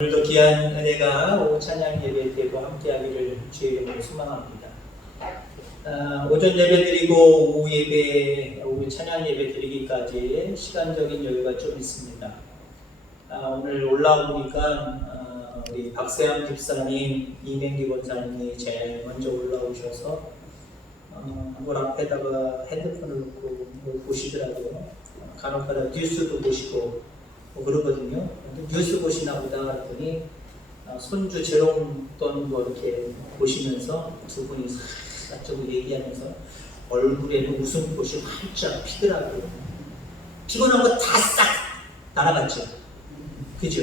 오늘도 귀한 은혜가 오후 찬양 예배 때도 함께하기를 주의 이름으로 소망합니다. 오전 예배 드리고 오후 찬양 예배 드리기까지 시간적인 여유가 좀 있습니다. 오늘 올라오니까 우리 박세암 집사님, 이맹기 권사님이 제일 먼저 올라오셔서 물 앞에다가 핸드폰을 놓고 보시더라고요. 간혹가다 뉴스도 보시고 그러거든요. 뉴스 보시나 보다 했더니 손주 재롱돈 뭐 이렇게 보시면서 두 분이 살짝 얘기하면서 얼굴에는 웃음꽃이 활짝 피더라고요. 피곤한 거 다 싹 날아갔죠. 그죠?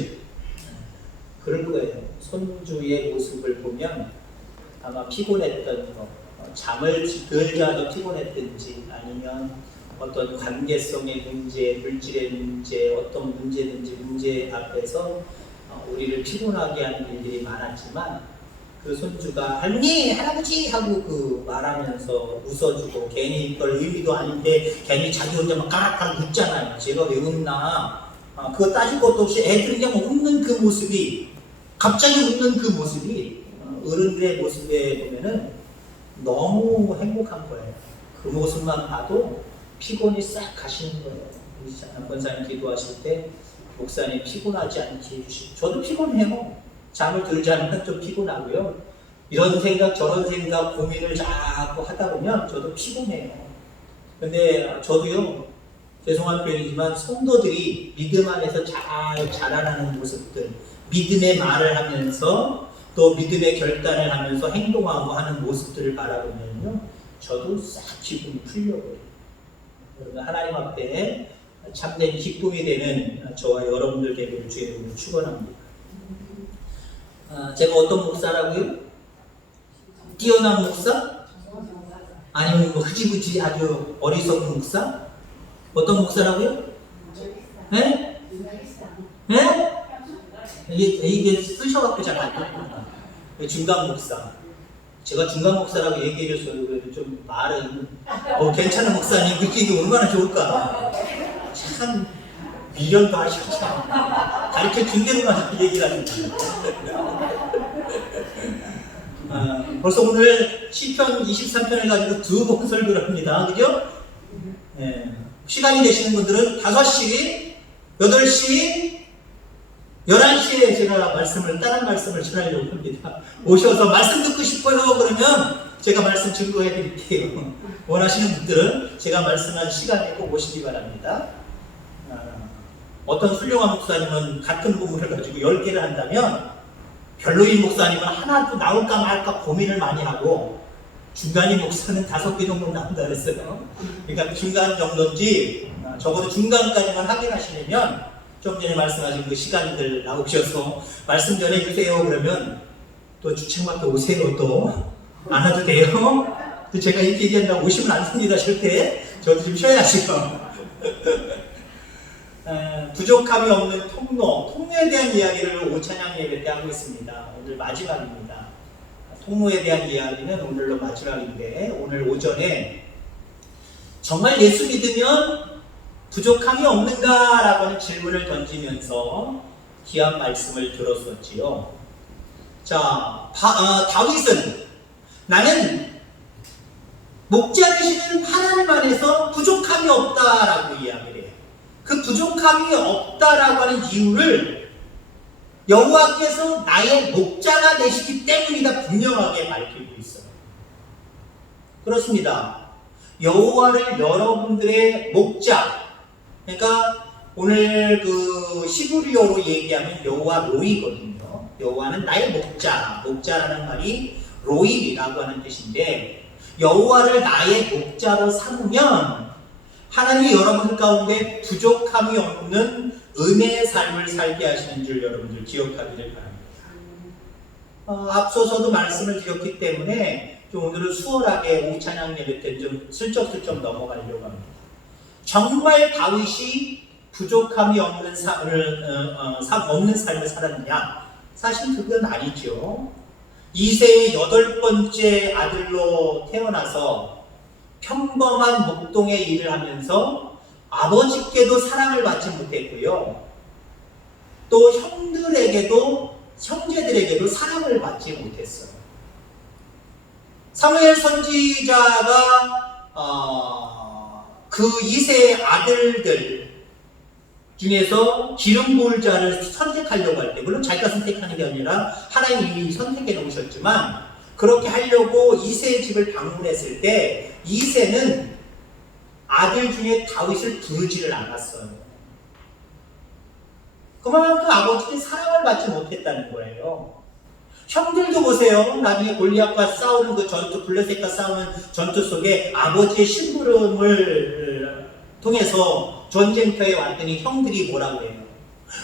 그럴 거예요. 손주의 모습을 보면 아마 피곤했던 거, 잠을 덜 자도 피곤했든지 아니면 어떤 관계성의 문제, 물질의 문제, 어떤 문제 앞에서 우리를 피곤하게 하는 일들이 많았지만 그 손주가 할머니, 할아버지 하고 말하면서 웃어주고 괜히 그걸 의미도 아닌데 괜히 자기 혼자 막 까락까락 웃잖아요. 제가 왜 웃나? 그거 따질 것도 없이 애들이 그냥 웃는 그 모습이 갑자기 웃는 그 모습이 어른들의 모습에 보면은 너무 행복한 거예요. 그 모습만 봐도 피곤이 싹 가시는 거예요. 권사님 기도하실 때 목사님 피곤하지 않게 해주시고 저도 피곤해요. 잠을 덜 자면 좀 피곤하고요. 이런 생각 저런 생각 고민을 자꾸 하다 보면 저도 피곤해요. 근데 저도요, 죄송한 표현이지만 성도들이 믿음 안에서 잘 자라나는 모습들, 믿음의 말을 하면서 또 믿음의 결단을 하면서 행동하고 하는 모습들을 바라보면요, 저도 싹 기분이 풀려버려요. 하나님 앞에 참된 기쁨이 되는 저와 여러분들 되기를 주의 이름으로 축원합니다. 제가 어떤 목사라고요? 뛰어난 목사? 아니면 뭐 흐지부지 아주 어리석은 목사? 어떤 목사라고요? 네? 네? 이게 쓰셔갖고 잘 안 됩니다. 중간 목사. 제가 중간 목사라고 얘기해줬어요. 그래도 좀 말은 괜찮은 목사님 그게 얼마나 좋을까. 참 미련도 하시고 참 가르쳐 준 대로만 얘기를 합니다. 벌써 오늘 시편 23편을 가지고 두 번 설교를 합니다. 그죠? 시간이 되시는 분들은 5시, 8시, 11시에 제가 다른 말씀을 전하려고 합니다. 오셔서 말씀 듣고 싶어요 그러면 제가 말씀 증거해 드릴게요. 원하시는 분들은 제가 말씀한 시간에 꼭 오시기 바랍니다. 어떤 훌륭한 목사님은 같은 부분을 가지고 10개를 한다면 별로인 목사님은 하나도 나올까 말까 고민을 많이 하고 중간인 목사는 5개 정도 나온다 그랬어요. 그러니까 중간 정도인지 적어도 중간까지만 확인하시려면 좀 전에 말씀하신 그 시간들 나오셔서 말씀 전해주세요 그러면 또 주책맞게 오세요. 또 안 와도 돼요. 또 제가 이렇게 얘기한다고 오시면 안 됩니다. 절대 저도 좀 쉬어야죠. 부족함이 없는 통로에 대한 이야기를 오찬양 예배 때 하고 있습니다. 오늘 마지막입니다. 통로에 대한 이야기는 오늘로 마지막인데 오늘 오전에 정말 예수 믿으면 부족함이 없는가? 라고 하는 질문을 던지면서 귀한 말씀을 들었었지요. 자, 다윗은 나는 목자 되시는 하나님 안에서 부족함이 없다라고 이야기를 해요. 그 부족함이 없다라고 하는 이유를 여호와께서 나의 목자가 되시기 때문이다 분명하게 밝히고 있어요. 그렇습니다. 여호와를 여러분들의 목자, 그러니까 오늘 히브리어로 얘기하면 여호와 로이거든요. 여호와는 나의 목자라는 말이 로이라고 하는 뜻인데 여호와를 나의 목자로 삼으면 하나님이 여러분 가운데 부족함이 없는 은혜의 삶을 살게 하시는 줄 여러분들 기억하기를 바랍니다. 앞서서도 말씀을 드렸기 때문에 좀 오늘은 수월하게 오후 찬양 예배 때 좀 슬쩍슬쩍 넘어가려고 합니다. 정말 다윗이 부족함이 없는 삶을 살았느냐? 사실 그건 아니죠. 이새의 8번째 아들로 태어나서 평범한 목동의 일을 하면서 아버지께도 사랑을 받지 못했고요. 또 형제들에게도 사랑을 받지 못했어요. 사무엘 선지자가 그 이세의 아들들 중에서 기름 부을 자를 선택하려고 할 때, 물론 자기가 선택하는 게 아니라 하나님이 이미 선택해 놓으셨지만, 그렇게 하려고 이세의 집을 방문했을 때 이세는 아들 중에 다윗을 부르지를 않았어요. 그만큼 아버지는 사랑을 받지 못했다는 거예요. 형들도 보세요. 나중에 골리앗과 싸우는 그 전투, 블레셋과 싸우는 전투 속에 아버지의 심부름을 통해서 전쟁터에 왔더니 형들이 뭐라고 해요?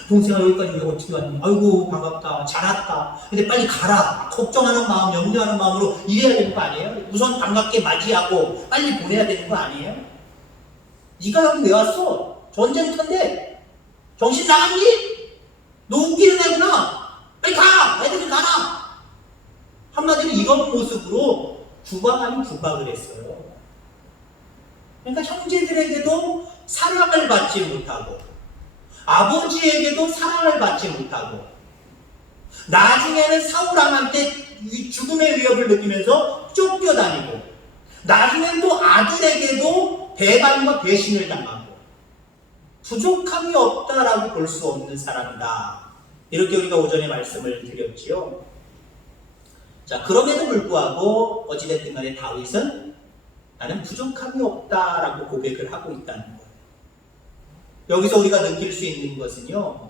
동생아, 여기까지 왜 어떻게 왔니? 아이고 반갑다, 잘 왔다. 근데 빨리 가라. 걱정하는 마음, 염려하는 마음으로 일해야 되는 거 아니에요? 우선 반갑게 맞이하고 빨리 보내야 되는 거 아니에요? 네가 여기 왜 왔어? 전쟁터인데 정신 나갔니? 너 웃기는 애구나. 빨리 가! 애들이 가라! 한마디로 이런 모습으로 구박 아닌 구박을 했어요. 그러니까 형제들에게도 사랑을 받지 못하고 아버지에게도 사랑을 받지 못하고 나중에는 사울왕한테 죽음의 위협을 느끼면서 쫓겨다니고 나중에는 또 아들에게도 배반과 배신을 당하고 부족함이 없다라고 볼 수 없는 사람이다. 이렇게 우리가 오전에 말씀을 드렸지요. 자, 그럼에도 불구하고 어찌됐든 간에 다윗은 나는 부족함이 없다라고 고백을 하고 있다는 거예요. 여기서 우리가 느낄 수 있는 것은요,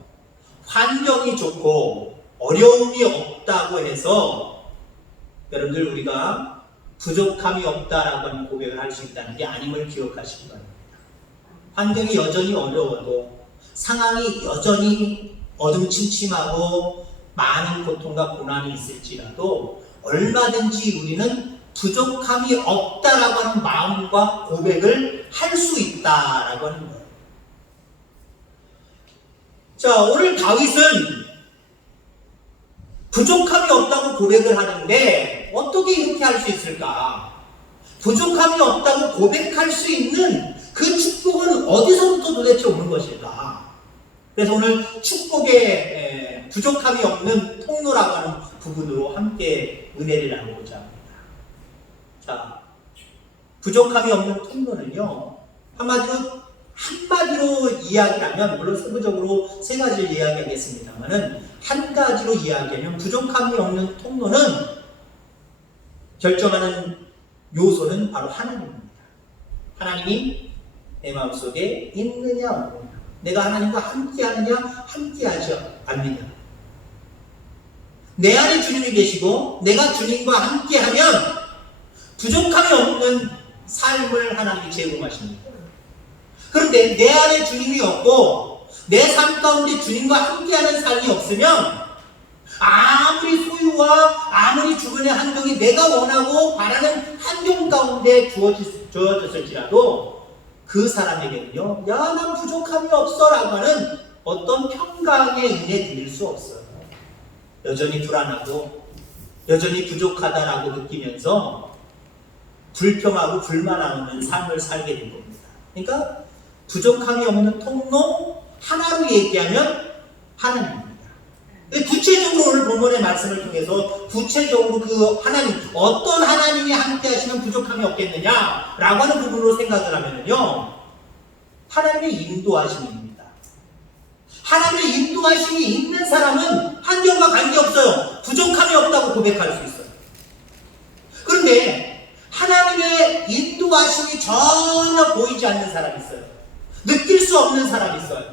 환경이 좋고 어려움이 없다고 해서 여러분들 우리가 부족함이 없다라고 하는 고백을 할 수 있다는 게 아님을 기억하시기 바랍니다. 환경이 여전히 어려워도 상황이 여전히 어둠침침하고 많은 고통과 고난이 있을지라도 얼마든지 우리는 부족함이 없다라고 하는 마음과 고백을 할 수 있다라고 하는 거예요. 자, 오늘 다윗은 부족함이 없다고 고백을 하는데 어떻게 이렇게 할 수 있을까? 부족함이 없다고 고백할 수 있는 그 축복은 어디서부터 도대체 오는 것일까? 그래서 오늘 축복의 부족함이 없는 통로라고 하는 부분으로 함께 은혜를 나누고자 합니다. 자, 부족함이 없는 통로는요, 한마디로 이야기하면, 물론 세부적으로 세 가지를 이야기하겠습니다만은, 한 가지로 이야기하면 부족함이 없는 통로는 결정하는 요소는 바로 하나님입니다. 하나님이 내 마음속에 있느냐 없느냐, 내가 하나님과 함께하느냐 함께하지 않느냐, 내 안에 주님이 계시고 내가 주님과 함께하면 부족함이 없는 삶을 하나님이 제공하십니다. 그런데 내 안에 주님이 없고 내 삶 가운데 주님과 함께하는 삶이 없으면 아무리 소유와 아무리 주변의 환경이 내가 원하고 바라는 환경 가운데 주어졌을지라도 그 사람에게는요, 야, 난 부족함이 없어 라고 하는 어떤 평강의 은혜 드릴 수 없어요. 여전히 불안하고 여전히 부족하다라고 느끼면서 불평하고 불만하는 삶을 살게 된 겁니다. 그러니까 부족함이 없는 통로, 하나로 얘기하면 하나님입니다. 구체적으로 오늘 본문의 말씀을 통해서 구체적으로 그 하나님, 어떤 하나님이 함께 하시면 부족함이 없겠느냐 라고 하는 부분으로 생각을 하면요, 하나님의 인도하심입니다. 하나님의 인도하심이 있는 사람은 환경과 관계없어요. 부족함이 없다고 고백할 수 있어요. 그런데 하나님의 인도하심이 전혀 보이지 않는 사람이 있어요. 느낄 수 없는 사람이 있어요.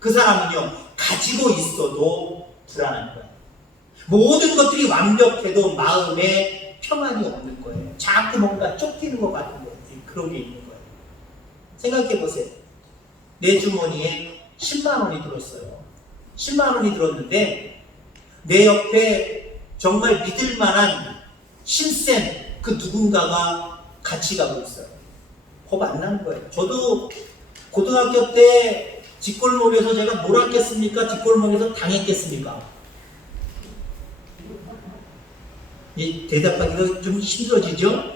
그 사람은요, 가지고 있어도 불안한 거예요. 모든 것들이 완벽해도 마음에 평안이 없는 거예요. 자꾸 뭔가 쫓기는 것 같은 거예요. 그런 게 있는 거예요. 생각해 보세요. 내 주머니에 10만 원이 들었어요. 10만 원이 들었는데 내 옆에 정말 믿을 만한 신센 그 누군가가 같이 가고 있어요. 겁 안 나는 거예요. 저도 고등학교 때 뒷골목에서 제가 뭘 했겠습니까? 뒷골목에서 당했겠습니까? 이 대답하기가 좀 힘들어지죠?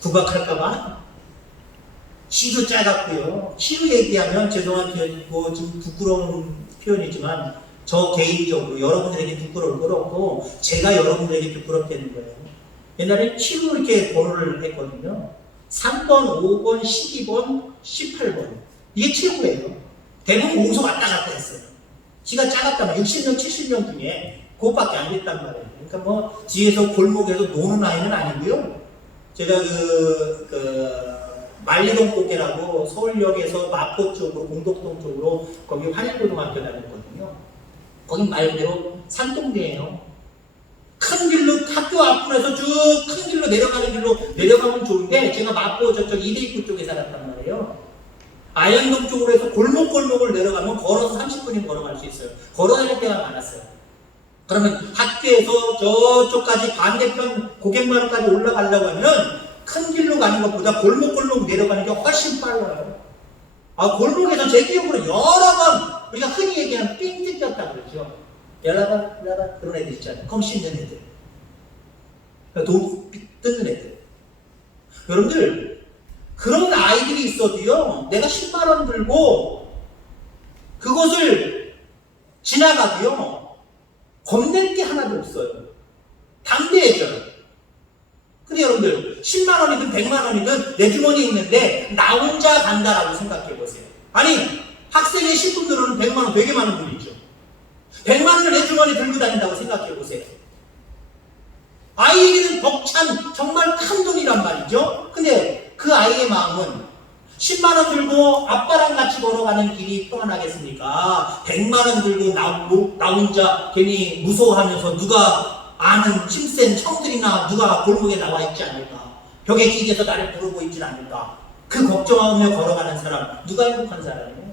구박할까봐? 키도 작았고요. 키로 얘기하면 죄송한 표현이고 좀 부끄러운 표현이지만 저 개인적으로 여러분들에게 부끄러울 건 없고 제가 여러분들에게 부끄럽다는 거예요. 옛날에 키로 이렇게 번호를 했거든요. 3번, 5번, 12번, 18번. 이게 최고예요. 대부분 거기서 왔다 갔다 했어요. 키가 작았다면 60명, 70명 중에 그것밖에 안 됐단 말이에요. 그러니까 뭐 뒤에서 골목에서 노는 아이는 아니고요. 제가 만리동 고개라고 서울역에서 마포 쪽으로 공덕동 쪽으로 거기 환일고등학교 다녔거든요. 거긴 말 그대로 산동네예요. 큰 길로 학교 앞으로서 쭉 큰 길로 내려가는 길로 내려가면 좋은데 제가 마포 저쪽 이대입구 쪽에 살았단 말이에요. 아현동 쪽으로 해서 골목골목을 내려가면 걸어서 30분이면 걸어갈 수 있어요. 걸어다닐 때가 많았어요. 그러면 학교에서 저쪽까지 반대편 고객마을까지 올라가려고 하면 큰 길로 가는 것보다 골목골목 내려가는 게 훨씬 빨라요. 골목에서 제 기억으로 여러 번 우리가 흔히 얘기하는 삥 뜯겼다 그러죠. 열라바 그런 애들 있잖아요. 껌 씹는 애들. 돈 뜯는 애들. 여러분들 그런 아이들이 있어도요. 내가 10만 원 들고 그것을 지나가도요. 겁낼 게 하나도 없어요. 담대해져요. 근데 여러분들 10만 원이든 100만 원이든 내 주머니에 있는데 나 혼자 간다라고 생각해 보세요. 아니 학생의 신분들은 100만 원 되게 많은 분이죠. 100만 원을 내 주머니에 들고 다닌다고 생각해 보세요. 아이에게는 벅찬 정말 큰 돈이란 말이죠. 근데 그 아이의 마음은 10만 원 들고 아빠랑 같이 걸어가는 길이 평안하겠습니까? 100만 원 들고 나 혼자 괜히 무서워하면서 누가 아는 힘센 형들이나 누가 골목에 나와 있지 않을까? 벽에 기대서 나를 부르고 있지 않을까? 그 걱정하며 걸어가는 사람, 누가 행복한 사람이에요?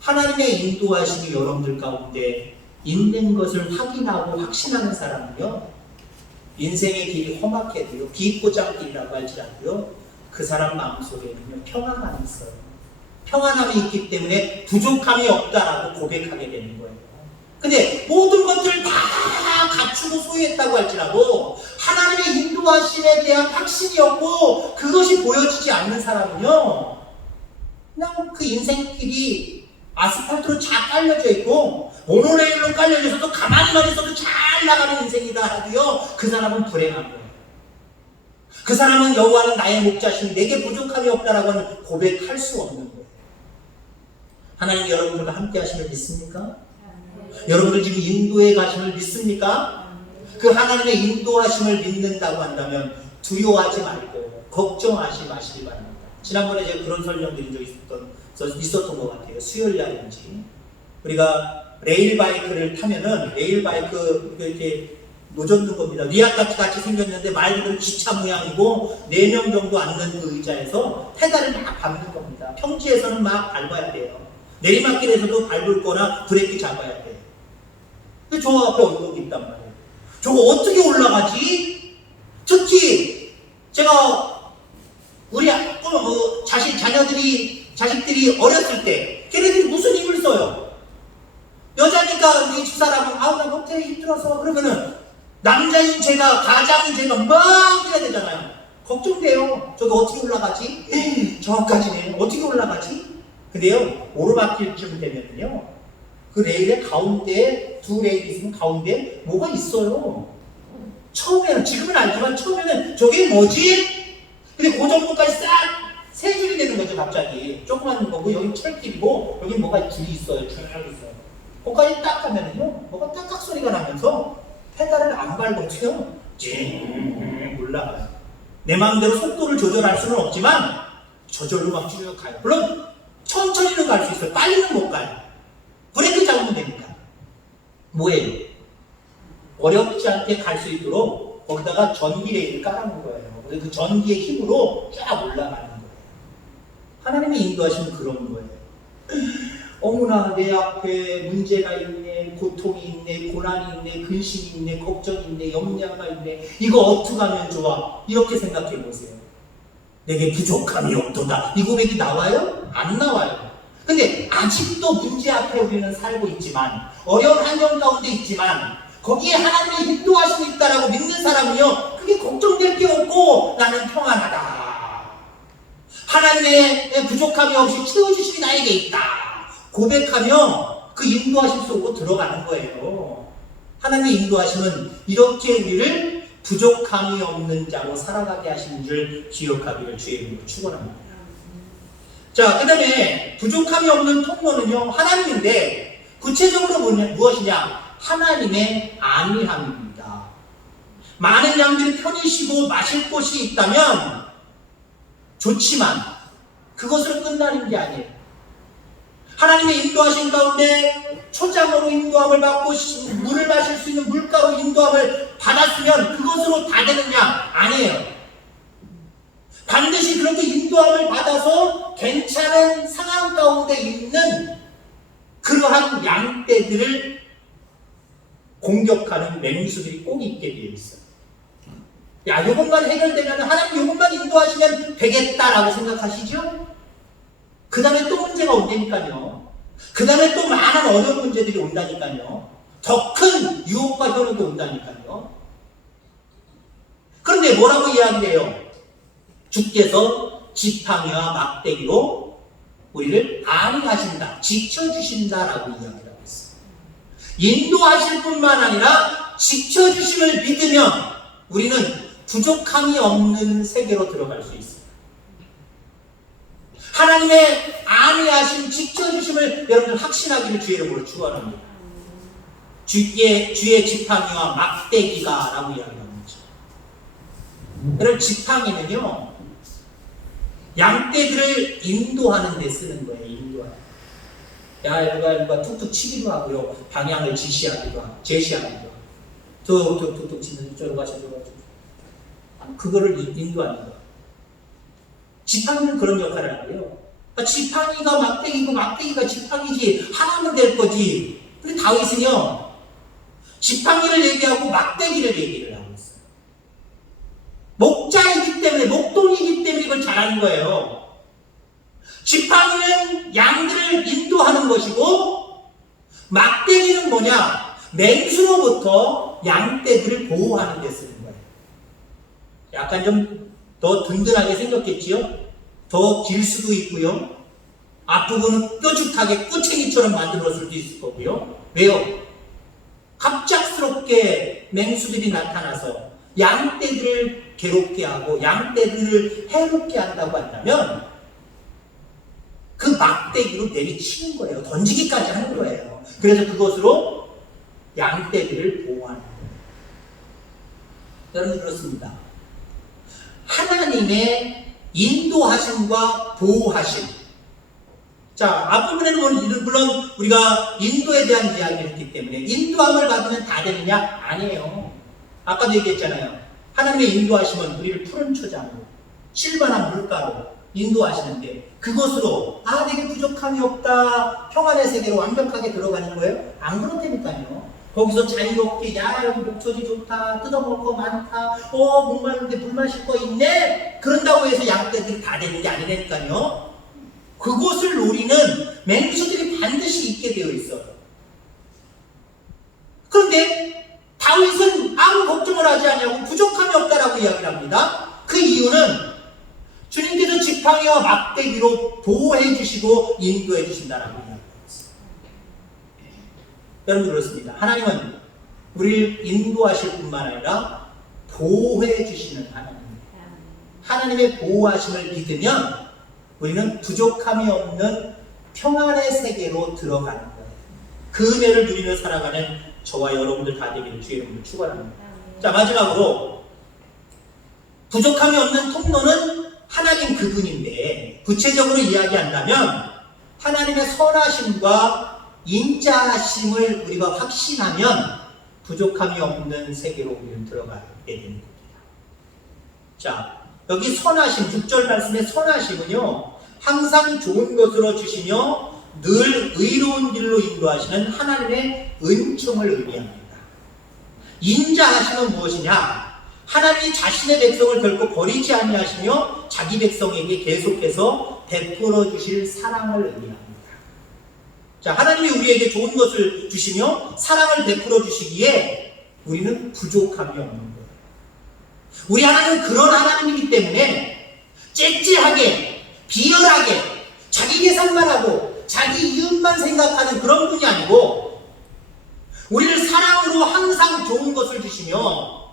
하나님의 인도하심이 여러분들 가운데 있는 것을 확인하고 확신하는 사람은요, 인생의 길이 험악해도요, 비꼬장길이라고 할지라도요, 그 사람 마음속에는요, 평안함이 있어요. 평안함이 있기 때문에 부족함이 없다라고 고백하게 되는 거예요. 근데 모든 것들을 다 갖추고 소유했다고 할지라도 하나님의 인도하심에 대한 확신이 없고 그것이 보여지지 않는 사람은요, 그냥 그 인생길이 아스팔트로 잘 깔려져 있고 모노레일로 깔려져서도 가만히만 있어도 잘 나가는 인생이다 하도요, 그 사람은 불행한 거예요. 그 사람은 여호와는 나의 목자시니 내게 부족함이 없다라고 하는 고백할 수 없는 거예요. 하나님 여러분들과 함께 하심을 믿습니까? 여러분들 지금 인도에 가심을 믿습니까? 그 하나님의 인도하심을 믿는다고 한다면 두려워하지 말고 걱정하지 마시기 바랍니다. 지난번에 제가 그런 설명 드린 적이 있었던 것 같아요. 수요일날인지 우리가 레일바이크를 타면은 레일바이크 이렇게 노젓는 겁니다. 리아까지 생겼는데 말 그대로 기차 모양이고 4명 정도 앉는 그 의자에서 페달을 막 밟는 겁니다. 평지에서는 막 밟아야 돼요. 내리막길에서도 밟을 거나 브레이크 잡아야 돼요. 근데 저 앞에 언덕이 있단 말이에요. 저거 어떻게 올라가지? 특히 제가 우리 자식들이 어렸을 때 걔네들이 무슨 힘을 써요? 여자니까 우리 집사람은 나 못해 힘들어서 그러면은 남자인 제가 가장인 제가 막 해야 되잖아요. 걱정돼요. 저거 어떻게 올라가지? 저까지네요. 어떻게 올라가지? 근데요, 오르막길쯤 되면요, 그 레일의 가운데, 두 레일이 있으면 가운데 뭐가 있어요. 처음에는, 지금은 알지만 처음에는 저게 뭐지? 근데 그 정도까지 싹 세 줄이 되는 거죠, 갑자기. 조그만 거고, 여기 철길이고, 여기 뭐가 줄이 있어요. 쭉 있어요. 거기까지 딱 가면은요, 뭐가 딱딱 소리가 나면서 페달을 안 밟고요, 찡 올라가요. 내 마음대로 속도를 조절할 수는 없지만, 저절로 막 쭉 가요. 물론, 천천히는 갈 수 있어요. 빨리는 못 가요. 브레이크 잡으면 되니까. 뭐예요? 어렵지 않게 갈 수 있도록 거기다가 전기 레일을 깔아놓은 거예요. 그래서 그 전기의 힘으로 쫙 올라가는 거예요. 하나님의 인도하시면 그런 거예요. 어머나 내 앞에 문제가 있네, 고통이 있네, 고난이 있네, 근심이 있네, 걱정이 있네, 염려가 있네, 이거 어떻게 하면 좋아? 이렇게 생각해 보세요. 내게 부족함이 없도다. 이 고백이 나와요? 안 나와요. 근데 아직도 문제 앞에 우리는 살고 있지만, 어려운 환경 가운데 있지만, 거기에 하나님의 인도하심이 있다라고 믿는 사람은요, 그게 걱정될 게 없고 나는 평안하다. 하나님의 부족함이 없이 채워주심이 나에게 있다. 고백하며 그 인도하심 속으로 들어가는 거예요. 하나님의 인도하심은 이렇게 우리를 부족함이 없는 자로 살아가게 하시는 줄 기억하기를 주의 이름으로 축원합니다. 자, 그 다음에 부족함이 없는 통로는요, 하나님인데 구체적으로 무엇이냐? 하나님의 안위함입니다. 많은 양들이 편히 쉬고 마실 곳이 있다면 좋지만 그것으로 끝나는 게 아니에요. 하나님의 인도하신 가운데 초장으로 인도함을 받고 물을 마실 수 있는 물가로 인도함을 받았으면 그것으로 다 되느냐? 아니에요. 반드시 그렇게 인도함을 받아서 괜찮은 상황 가운데 있는 그러한 양떼들을 공격하는 맹수들이 꼭 있게 되어 있어요. 야, 요것만 해결되면, 하나님 요것만 인도하시면 되겠다라고 생각하시죠? 그 다음에 또 문제가 온다니까요. 그 다음에 또 많은 어려운 문제들이 온다니까요. 더 큰 유혹과 현혹이 온다니까요. 그런데 뭐라고 이야기해요? 주께서 지팡이와 막대기로 우리를 안위하신다, 지켜주신다라고 이야기하고 있어요. 인도하실 뿐만 아니라 지켜주심을 믿으면 우리는 부족함이 없는 세계로 들어갈 수 있습니다. 하나님의 안위하심, 지켜주심을 여러분들 확신하기를 주의 이름으로 축원합니다. 주의 지팡이와 막대기가 라고 이야기하는 거죠. 여러분, 지팡이는요, 양떼들을 인도하는 데 쓰는 거예요. 인도하는. 야, 일과 툭툭 치기도 하고요, 방향을 제시하기도 하고, 툭툭툭툭 치는 쪽으로 가셔서 그거를 인도하는 거예요. 지팡이는 그런 역할을 하고요. 지팡이가 막대기고 막대기가 지팡이지 하나면 될 거지. 근데 다윗은요, 지팡이를 얘기하고 막대기를 얘기를 하고 있어요. 목자이기 때문에, 목동이기 때문에 이걸 잘하는 거예요. 지팡이는 양들을 인도하는 것이고, 막대기는 뭐냐? 맹수로부터 양떼들을 보호하는 데 쓰는 거예요. 약간 좀 더 든든하게 생겼겠지요? 더 길 수도 있고요. 앞부분은 뾰족하게 꼬챙이처럼 만들었을 수도 있을 거고요. 왜요? 갑작스럽게 맹수들이 나타나서 양떼들을 괴롭게 하고 양떼들을 해롭게 한다고 한다면 그 막대기로 내리치는 거예요. 던지기까지 하는 거예요. 그래서 그것으로 양떼들을 보호하는 거예요. 여러분, 그렇습니다. 하나님의 인도하심과 보호하심. 자, 앞부분에는 물론 우리가 인도에 대한 이야기를 했기 때문에 인도함을 받으면 다 되느냐? 아니에요. 아까도 얘기했잖아요. 하나님의 인도하심은 우리를 푸른 초장으로, 실만한 물가로 인도하시는데 그것으로 내게 부족함이 없다, 평안의 세계로 완벽하게 들어가는 거예요? 안 그렇다니까요. 거기서 자유롭게, 야, 여기 목초지 좋다, 뜯어먹을 거 많다, 목마른데 물 마실 거 있네, 그런다고 해서 양떼들이 다 되는 게 아니라니까요. 그곳을 노리는 맹수들이 반드시 있게 되어 있어요. 그런데 다윗은 아무 걱정을 하지 않냐고 부족함이 없다라고 이야기를 합니다. 그 이유는 주님께서 지팡이와 막대기로 보호해 주시고 인도해 주신다라고 이야기합니다. 여러분, 그렇습니다. 하나님은 우리를 인도하실 뿐만 아니라 보호해 주시는 하나님입니다. 하나님의 보호하심을 믿으면 우리는 부족함이 없는 평안의 세계로 들어가는 거예요. 그 은혜를 누리며 살아가는 저와 여러분들 다 되기를 주의 이름으로 축원합니다. 자, 마지막으로 부족함이 없는 통로는 하나님 그분인데, 구체적으로 이야기한다면 하나님의 선하심과 인자하심을 우리가 확신하면 부족함이 없는 세계로 우리는 들어가게 되는 겁니다. 자, 여기 선하심, 6절 말씀의 선하심은요, 항상 좋은 것으로 주시며 늘 의로운 길로 인도하시는 하나님의 은총을 의미합니다. 인자하심은 무엇이냐? 하나님이 자신의 백성을 결코 버리지 아니하시며 자기 백성에게 계속해서 베풀어 주실 사랑을 의미합니다. 자, 하나님이 우리에게 좋은 것을 주시며 사랑을 베풀어 주시기에 우리는 부족함이 없는 거예요. 우리 하나님은 그런 하나님이기 때문에 째째하게, 비열하게, 자기 계산만 하고 자기 이웃만 생각하는 그런 분이 아니고 우리를 사랑으로 항상 좋은 것을 주시며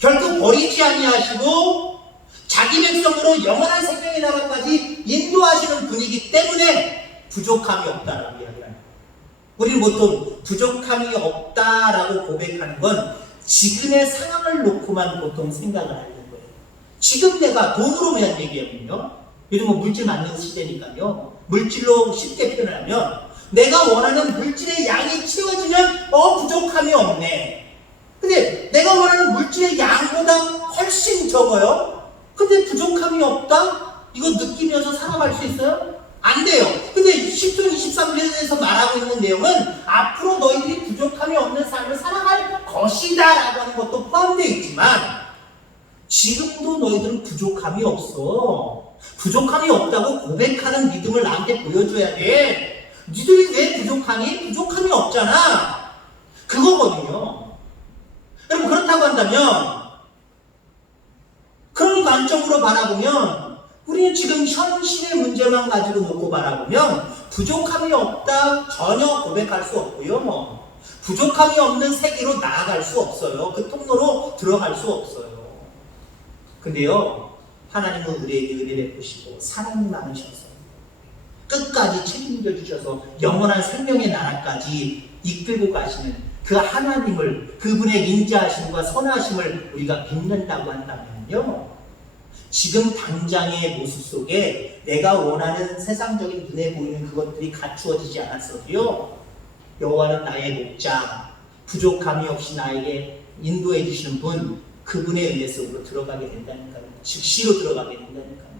결코 버리지 아니하시고 자기 백성으로 영원한 생명의 나라까지 인도하시는 분이기 때문에 부족함이 없다라고 이야기합니다. 우리는 보통 부족함이 없다라고 고백하는 건 지금의 상황을 놓고만 보통 생각을 하는 거예요. 지금 내가 돈으로만 얘기하면요, 요즘 뭐 물질 많은 시대니까요, 물질로 쉽게 표현하면 내가 원하는 물질의 양이 채워지면 부족함이 없네. 근데 내가 원하는 물질의 양보다 훨씬 적어요. 근데 부족함이 없다? 이거 느끼면서 살아갈 수 있어요? 안 돼요. 근데 10편 23편에서 말하고 있는 내용은 앞으로 너희들이 부족함이 없는 삶을 살아갈 것이다 라고 하는 것도 포함되어 있지만 지금도 너희들은 부족함이 없어. 부족함이 없다고 고백하는 믿음을 나한테 보여줘야 돼. 니들이 왜 부족하니? 부족함이 없잖아. 그거거든요. 여러분, 그렇다고 한다면 그런 관점으로 바라보면 우리는 지금 현실의 문제만 가지고 놓고 바라보면 부족함이 없다 전혀 고백할 수 없고요. 부족함이 없는 세계로 나아갈 수 없어요. 그 통로로 들어갈 수 없어요. 근데요, 하나님은 우리에게 은혜 베푸시고 사랑이 많으셔서 끝까지 책임져 주셔서 영원한 생명의 나라까지 이끌고 가시는 그 하나님을, 그분의 인자하심과 선하심을 우리가 믿는다고 한다면요, 지금 당장의 모습 속에 내가 원하는 세상적인 눈에 보이는 그것들이 갖추어지지 않았어도요, 여호와는 나의 목자, 부족함이 없이 나에게 인도해 주시는 분, 그분의 은혜 속으로 들어가게 된다니까요. 즉시로 들어가게 된다니까요.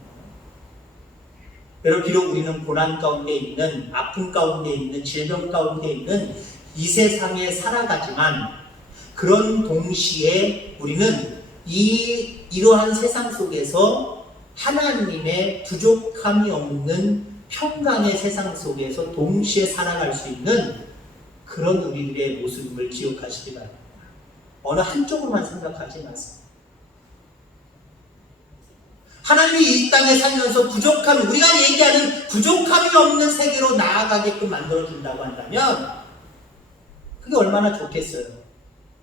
여러분, 비록 우리는 고난 가운데 있는, 아픔 가운데 있는, 질병 가운데 있는 이 세상에 살아가지만 그런 동시에 우리는 이러한 세상 속에서 하나님의 부족함이 없는 평강의 세상 속에서 동시에 살아갈 수 있는 그런 우리들의 모습을 기억하시기 바랍니다. 어느 한쪽으로만 생각하지 마세요. 하나님이 이 땅에 살면서 부족함, 우리가 얘기하는 부족함이 없는 세계로 나아가게끔 만들어준다고 한다면 그게 얼마나 좋겠어요.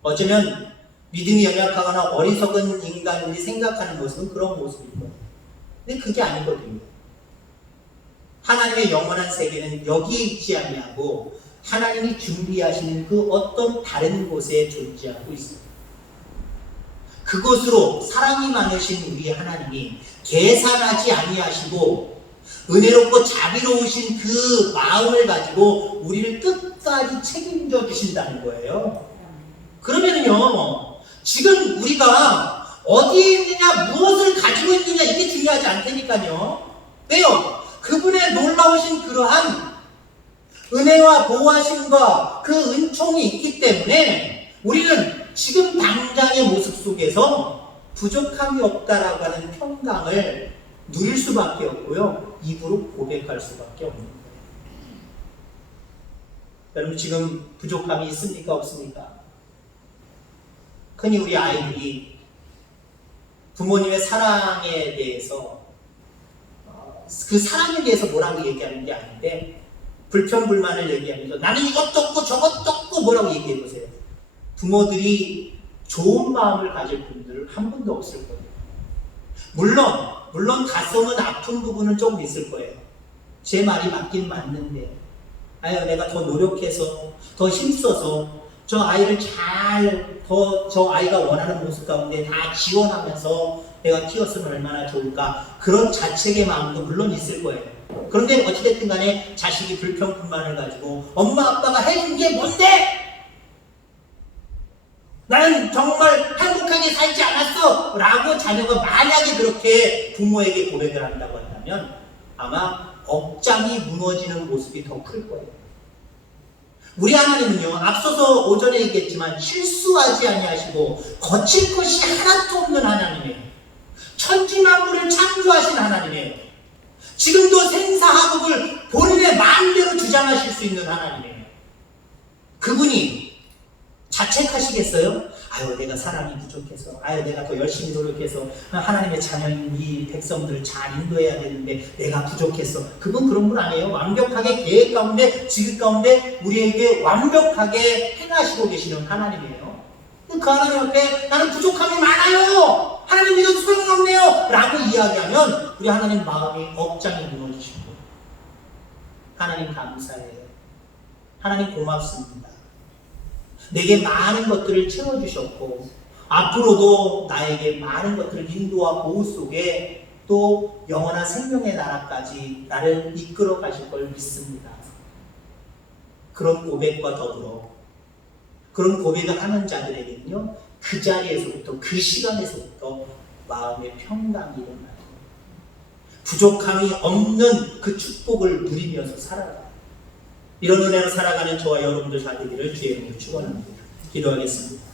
어쩌면 믿음이 연약하거나 어리석은 인간들이 생각하는 모습은 그런 모습일 거예요. 근데 그게 아니거든요. 하나님의 영원한 세계는 여기에 있지 아니하고 하나님이 준비하시는 그 어떤 다른 곳에 존재하고 있습니다. 그곳으로 사랑이 많으신 우리 하나님이 계산하지 아니하시고 은혜롭고 자비로우신 그 마음을 가지고 우리를 끝까지 책임져 주신다는 거예요. 그러면요, 지금 우리가 어디에 있느냐, 무엇을 가지고 있느냐, 이게 중요하지 않다니까요. 왜요? 그분의 놀라우신 그러한 은혜와 보호하심과 그 은총이 있기 때문에 우리는 지금 당장의 모습 속에서 부족함이 없다라고 하는 평강을 누릴 수밖에 없고요, 입으로 고백할 수밖에 없는 거예요. 여러분, 지금 부족함이 있습니까? 없습니까? 흔히 우리 아이들이 부모님의 사랑에 대해서 그 사랑에 대해서 뭐라고 얘기하는 게 아닌데 불평불만을 얘기하면서 나는 이것도 없고 저것도 없고 뭐라고 얘기해보세요. 부모들이 좋은 마음을 가질 분들은 한 분도 없을 거예요. 물론 가슴은 아픈 부분은 조금 있을 거예요. 제 말이 맞긴 맞는데 내가 더 노력해서 더 힘써서 저 아이를 저 아이가 원하는 모습 가운데 다 지원하면서 내가 키웠으면 얼마나 좋을까, 그런 자책의 마음도 물론 있을 거예요. 그런데 어찌됐든 간에 자식이 불평불만을 가지고 엄마 아빠가 해준 게 뭔데? 나는 정말 행복하게 살지 않았어 라고 자녀가 만약에 그렇게 부모에게 고백을 한다고 한다면 아마 억장이 무너지는 모습이 더 클 거예요. 우리 하나님은요, 앞서서 오전에 얘기했지만 실수하지 아니하시고 거칠 것이 하나도 없는 하나님이에요. 천지만물을 창조하신 하나님이에요. 지금도 생사하복을 본인의 마음대로 주장하실 수 있는 하나님이에요. 그분이 자책하시겠어요? 아유, 내가 사랑이 부족해서, 아유, 내가 더 열심히 노력해서 하나님의 자녀인 이 백성들을 잘 인도해야 되는데 내가 부족했어. 그분 그런 분 아니에요. 완벽하게 계획 가운데, 지극 가운데 우리에게 완벽하게 행하시고 계시는 하나님이에요. 그 하나님 앞에 나는 부족함이 많아요. 하나님 믿어도 소용이 없네요. 라고 이야기하면 우리 하나님 마음이 억장이 무너지시고, 하나님 감사해요. 하나님 고맙습니다. 내게 많은 것들을 채워주셨고 앞으로도 나에게 많은 것들을 인도와 보호 속에 또 영원한 생명의 나라까지 나를 이끌어 가실 걸 믿습니다. 그런 고백과 더불어 그런 고백을 하는 자들에게는요, 그 자리에서부터, 그 시간에서부터 마음의 평강이 일어나요. 부족함이 없는 그 축복을 누리면서 살아가요. 이런 은혜로 살아가는 저와 여러분들 다 되기를 주의 이름으로 축원합니다. 기도하겠습니다.